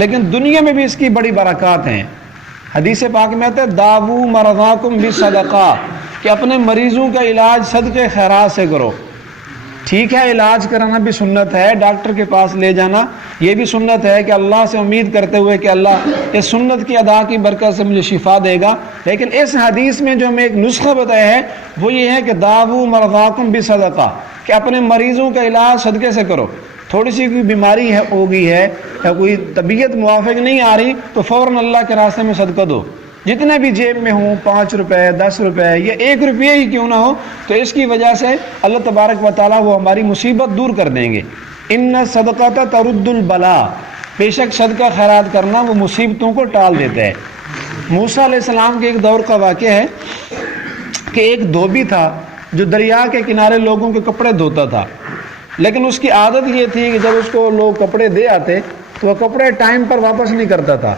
لیکن دنیا میں بھی اس کی بڑی برکات ہیں۔ حدیث پاک میں آتا ہے داوو مرضاکم بالصدقہ، کہ اپنے مریضوں کا علاج صدقے خیرات سے کرو۔ ٹھیک ہے، علاج کرانا بھی سنت ہے، ڈاکٹر کے پاس لے جانا یہ بھی سنت ہے کہ اللہ سے امید کرتے ہوئے کہ اللہ اس سنت کی ادا کی برکت سے مجھے شفا دے گا۔ لیکن اس حدیث میں جو ہمیں ایک نسخہ بتایا ہے وہ یہ ہے کہ داوو مرضاکم بالصدقہ، کہ اپنے مریضوں کا علاج صدقے سے کرو۔ تھوڑی سی کوئی بیماری ہو گئی ہے یا کوئی طبیعت موافق نہیں آ رہی تو فوراً اللہ کے راستے میں صدقہ دو، جتنے بھی جیب میں ہوں، 5 روپے 10 روپے یا 1 روپیہ ہی کیوں نہ ہو، تو اس کی وجہ سے اللہ تبارک و تعالیٰ وہ ہماری مصیبت دور کر دیں گے۔ ان صدقۃ ترد البلا، بے شک صدقہ خیرات کرنا وہ مصیبتوں کو ٹال دیتا ہے۔ موسیٰ علیہ السلام کے ایک دور کا واقعہ ہے کہ ایک دھوبی تھا جو دریا کے کنارے لوگوں کے کپڑے دھوتا تھا، لیکن اس کی عادت یہ تھی کہ جب اس کو لوگ کپڑے دے آتے تو وہ کپڑے ٹائم پر واپس نہیں کرتا تھا۔